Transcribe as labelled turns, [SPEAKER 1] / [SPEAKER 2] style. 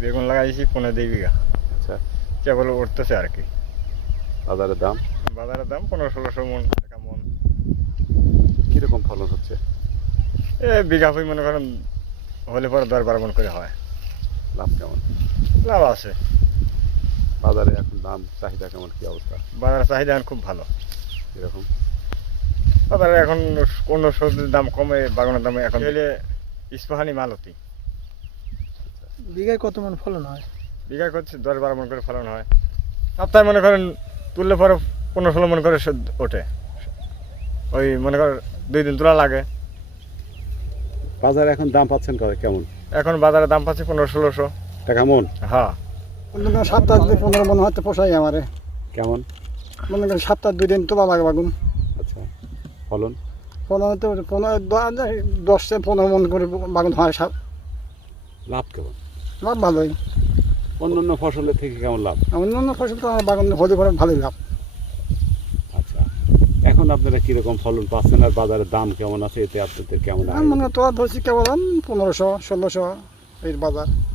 [SPEAKER 1] বেগুন লাগাইছি 15-2 বিঘা।
[SPEAKER 2] আচ্ছা,
[SPEAKER 1] কেবল উঠতেছে আর কি।
[SPEAKER 2] বাজারের দাম
[SPEAKER 1] বাজারের দাম 1500-1600 মন টাকা মন।
[SPEAKER 2] কিরকম ফলন হচ্ছে?
[SPEAKER 1] বিঘা পই মনে করেন হলে পরে 10-12 মন করে হয়।
[SPEAKER 2] লাভ কেমন?
[SPEAKER 1] লাভ আছে।
[SPEAKER 2] বাজারে এখন দাম চাহিদা কেমন, কি অবস্থা?
[SPEAKER 1] বাজারের চাহিদা এখন খুব ভালো।
[SPEAKER 2] এরকম
[SPEAKER 1] বাজারে এখন কোনো সবজির দাম কমে, বাগানের দামে এখন হলে ইস্পাহানি মালতি।
[SPEAKER 3] বিঘায় কত মন ফলন হয়?
[SPEAKER 1] বিঘা করছে 10-12 মন করে ফলন হয়। সপ্তাহে মনে করেন তুললে পরে 15-16 মন করে ওঠে। ওই মনে করেন 2 দিন তোলা লাগে।
[SPEAKER 2] বাজারে এখন দাম পাচ্ছেন কেমন
[SPEAKER 1] এখন বাজারে দাম পাচ্ছে 1500-1600
[SPEAKER 2] টাকা মন?
[SPEAKER 1] হ্যাঁ।
[SPEAKER 3] মনে করেন সপ্তাহ যদি 15 মন হয়তো পোষাই আমারে।
[SPEAKER 2] কেমন?
[SPEAKER 3] মনে করেন সপ্তাহ 2 দিন তোলা লাগে বাগুন।
[SPEAKER 2] আচ্ছা, ফলন?
[SPEAKER 3] ফলন হতে 10-15 মন করে বাগুন হয় সব।
[SPEAKER 2] লাভ কেমন?
[SPEAKER 3] লাভ ভালোই।
[SPEAKER 2] অন্যান্য ফসলের থেকে কেমন লাভ?
[SPEAKER 3] অন্যান্য ফসল তো আমার বাগান হতে পারে ভালোই লাভ।
[SPEAKER 2] আচ্ছা, এখন আপনারা কিরকম ফলন পাচ্ছেন আর বাজারের দাম কেমন আছে, এতে আপনাদের কেমন আয়?
[SPEAKER 3] মনে করেন তোলা ধরছি কেবল 1500-1600 এর বাজার।